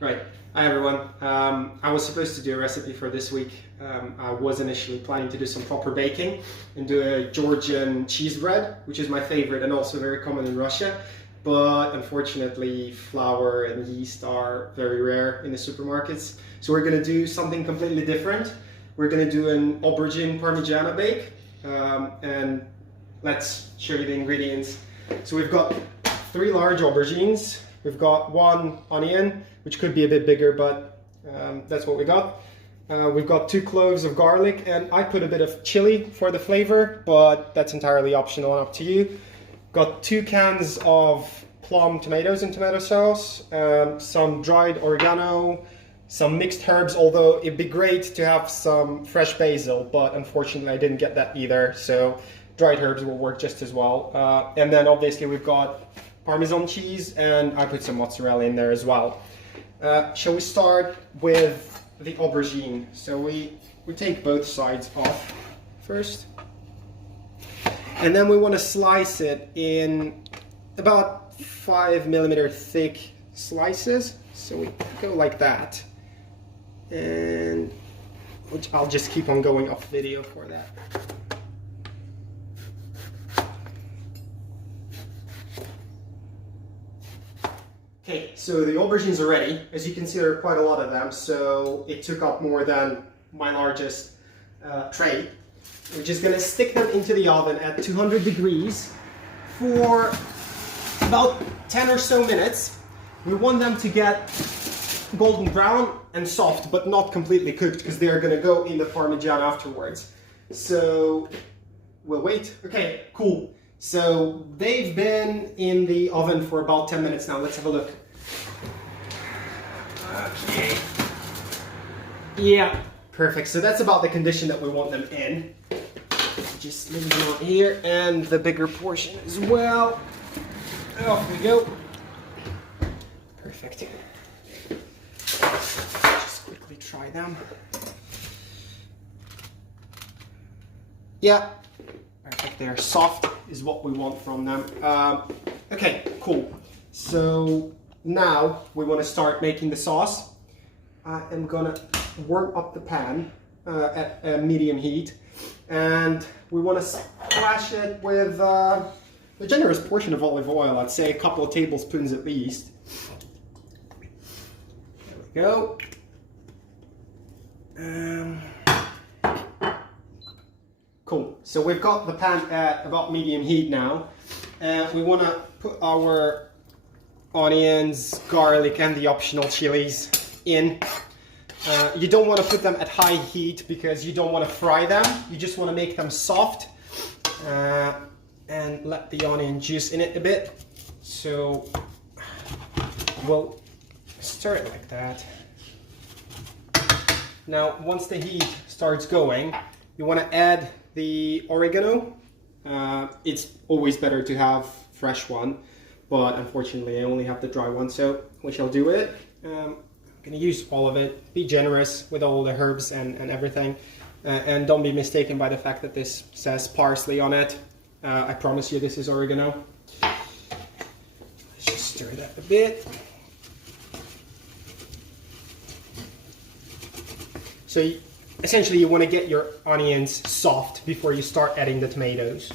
Right. Hi everyone. I was supposed to do a recipe for this week. I was initially planning to do some proper baking and do a Georgian cheese bread, which is my favorite and also very common in Russia. But unfortunately, flour and yeast are very rare in the supermarkets. So we're going to do something completely different. We're going to do an aubergine parmigiana bake. And let's show you the ingredients. So we've got 3 large aubergines. We've got 1 onion, which could be a bit bigger, but that's what we got. We've got 2 cloves of garlic, and I put a bit of chili for the flavor, but that's entirely optional and up to you. Got 2 cans of plum tomatoes in tomato sauce, some dried oregano, some mixed herbs, although it'd be great to have some fresh basil, but unfortunately I didn't get that either, so dried herbs will work just as well. And then obviously we've got Parmesan cheese, and I put some mozzarella in there as well. Shall we start with the aubergine? So we take both sides off first, and then we want to slice it in about 5mm thick slices. So we go like that, and which I'll just keep on going off video for that. Okay, so the aubergines are ready. As you can see, there are quite a lot of them, so it took up more than my largest tray. We're just gonna stick them into the oven at 200 degrees for about 10 or so minutes. We want them to get golden brown and soft, but not completely cooked, because they're gonna go in the Parmigiana afterwards. So we'll wait. Okay, cool. So they've been in the oven for about 10 minutes now. Let's have a look. Okay. Yeah, perfect. So that's about the condition that we want them in. Just leave them out here, and the bigger portion as well. Off we go. Perfect. Just quickly try them. Yeah. Perfect, they're soft is what we want from them. Okay, cool. So now we want to start making the sauce. I am gonna warm up the pan at a medium heat, and we want to splash it with a generous portion of olive oil. I'd say a couple of tablespoons at least. There we go. Cool. So we've got the pan at about medium heat now. We want to put our onions, garlic, and the optional chilies in. You don't want to put them at high heat because you don't want to fry them. You just want to make them soft and let the onion juice in it a bit. So we'll stir it like that. Now, once the heat starts going, you want to add the oregano. It's always better to have fresh one, but unfortunately I only have the dry one, so we shall do it. I'm going to use all of it. Be generous with all the herbs and everything, and don't be mistaken by the fact that this says parsley on it. I promise you this is oregano. Let's just stir that a bit. So essentially you want to get your onions soft before you start adding the tomatoes.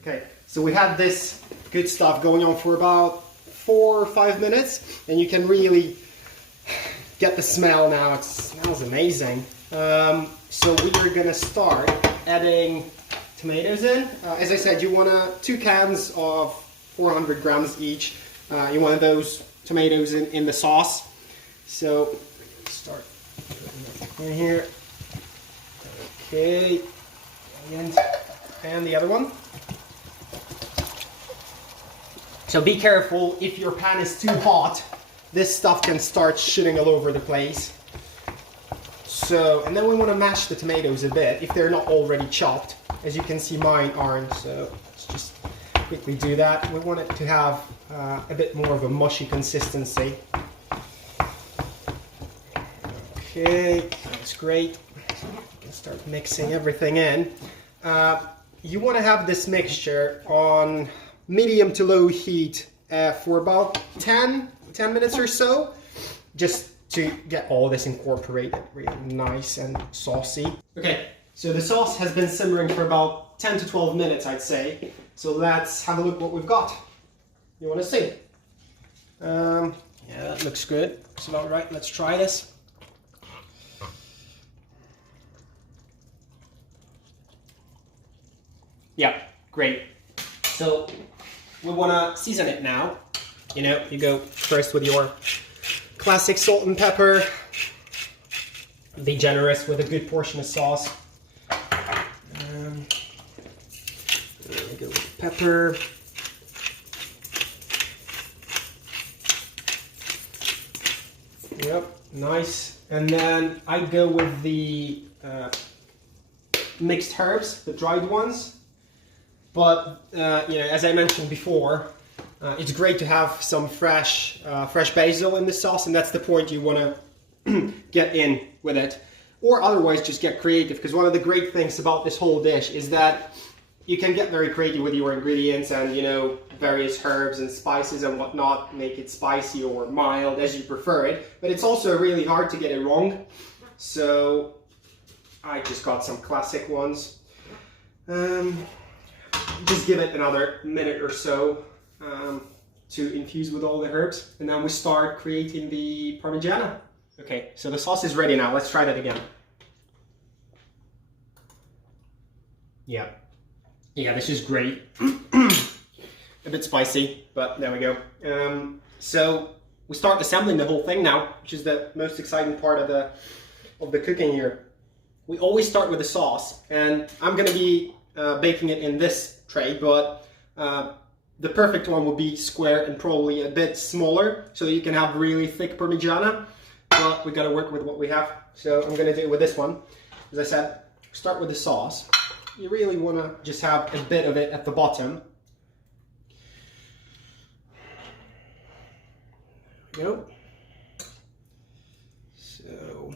Okay, so we have this good stuff going on for about 4 or 5 minutes, and you can really get the smell now. It smells amazing. So we are going to start adding tomatoes in. As I said, you want 2 cans of 400 grams each. You want those tomatoes in the sauce. So start in here. Okay, and the other one. So be careful, if your pan is too hot, this stuff can start shooting all over the place. So, and then we want to mash the tomatoes a bit if they're not already chopped. As you can see, mine aren't, so let's just quickly do that. We want it to have a bit more of a mushy consistency. Okay, that's great. You can start mixing everything in. You want to have this mixture on medium to low heat for about 10 minutes or so. just to get all this incorporated, really nice and saucy. Okay, so the sauce has been simmering for about 10 to 12 minutes, I'd say. So let's have a look what we've got. You want to see? Yeah, that looks good. It's about right. Let's try this. Yeah, great. So we want to season it now. You know, you go first with your classic salt and pepper. Be generous with a good portion of sauce. There we go with pepper. Yep, nice. And then I go with the mixed herbs, the dried ones. But you know, as I mentioned before, it's great to have some fresh basil in the sauce, and that's the point you want to get in with it. Or otherwise, just get creative, because one of the great things about this whole dish is that you can get very creative with your ingredients and, you know, various herbs and spices and whatnot, make it spicy or mild as you prefer it. But it's also really hard to get it wrong. So I just got some classic ones. Just give it another minute or so to infuse with all the herbs, and then we start creating the Parmigiana. Okay, so the sauce is ready now. Let's try that again. Yeah, this is great. A bit spicy, but there we go. So we start assembling the whole thing now, which is the most exciting part of the cooking here. We always start with the sauce, and I'm going to be baking it in this tray, but the perfect one would be square and probably a bit smaller, so that you can have really thick Parmigiana. But we got to work with what we have, so I'm going to do it with this one. As I said, start with the sauce. You really want to just have a bit of it at the bottom. There we go. So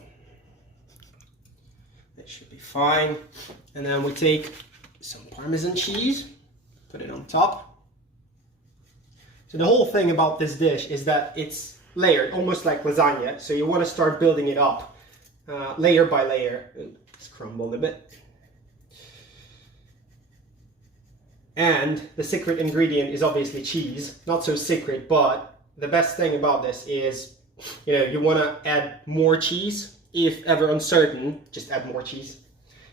that should be fine. And then we take some Parmesan cheese, put it on top. So the whole thing about this dish is that it's layered, almost like lasagna. So you want to start building it up, layer by layer. It's crumbled a bit. And the secret ingredient is obviously cheese. Not so secret, but the best thing about this is, you know, you want to add more cheese. If ever uncertain, just add more cheese.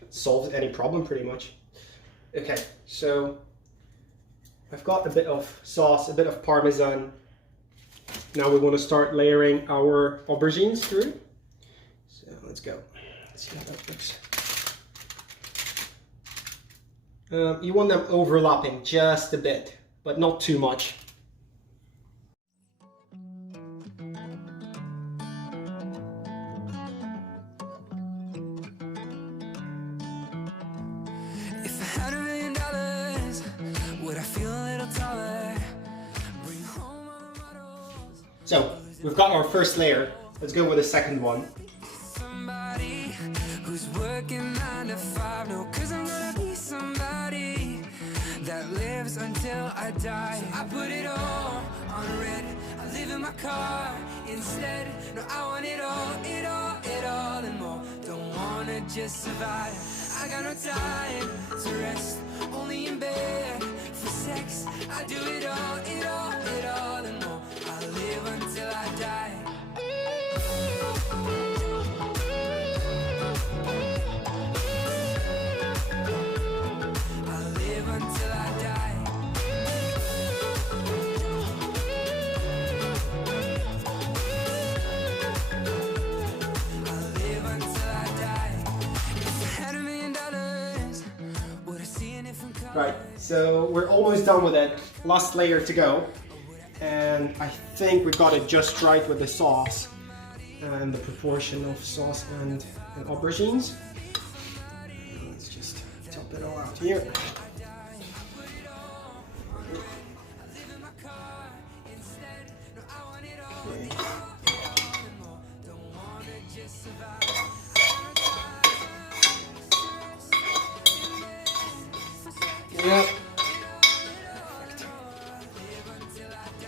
It solves any problem pretty much. Okay, so I've got a bit of sauce, a bit of Parmesan. Now we want to start layering our aubergines through. So let's go. Let's see how that looks. You want them overlapping just a bit, but not too much. If I had $1 million, would I feel a little taller? Bring home all the models. So we've got our first layer. Let's go with the second one. Somebody who's working 9 to 5. No, 'cause I'm gonna be somebody that lives until I die. So I put it all on red. I live in my car instead. No, I want it all, it all, it all and more. Don't wanna just survive. I got no time to rest, only in bed for sex. I do it all, it all, it all and more. I live until I die. I live until I die. I live until I die. If I had $1 million, would I see a different color? Right, so we're almost done with it. Last layer to go. And I think we got it just right with the sauce and the proportion of sauce and aubergines. Let's just top it all out here. Okay. Yep.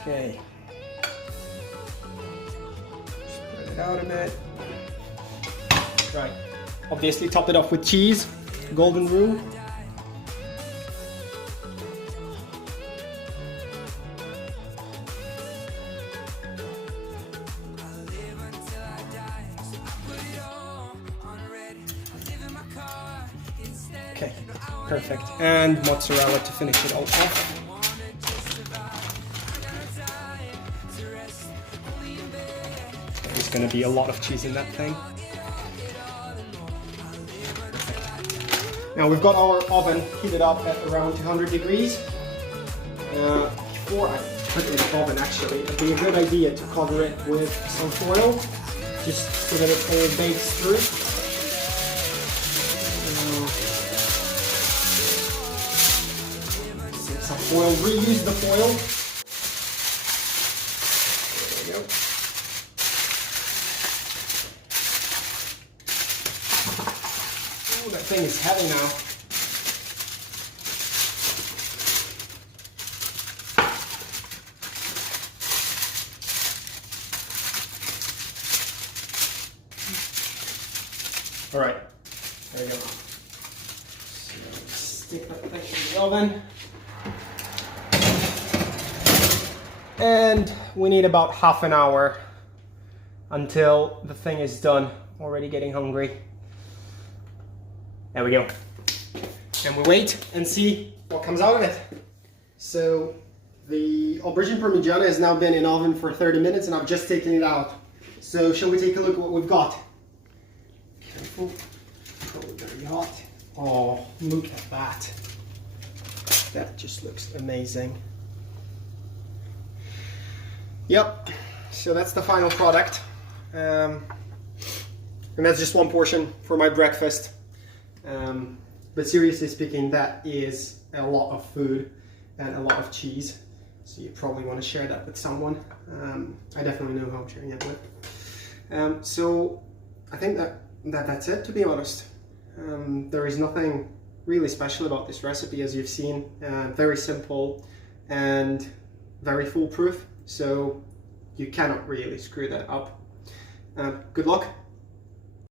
Okay. Just it out a bit. Right. Obviously top it off with cheese, golden roux. Okay, perfect. And mozzarella to finish it all off. There's going to be a lot of cheese in that thing. Now we've got our oven heated up at around 200 degrees. Before I put it in the oven, actually, it'd be a good idea to cover it with some foil, just so that it all bakes through. Some foil, reuse the foil. There we go. Oh, that thing is heavy now. All right, there we go. So stick that thing in the oven. And we need about half an hour until the thing is done. Already getting hungry. There we go. And we wait and see what comes out of it. So the aubergine parmigiana has now been in oven for 30 minutes and I've just taken it out. So shall we take a look at what we've got? Careful. Probably very hot. Oh, look at that. That just looks amazing. Yep, so that's the final product. And that's just one portion for my breakfast. But seriously speaking, that is a lot of food and a lot of cheese. So you probably want to share that with someone. I definitely know who I'm sharing it with. So I think that's it, to be honest. There is nothing really special about this recipe, as you've seen. Very simple and very foolproof. So you cannot really screw that up. Good luck.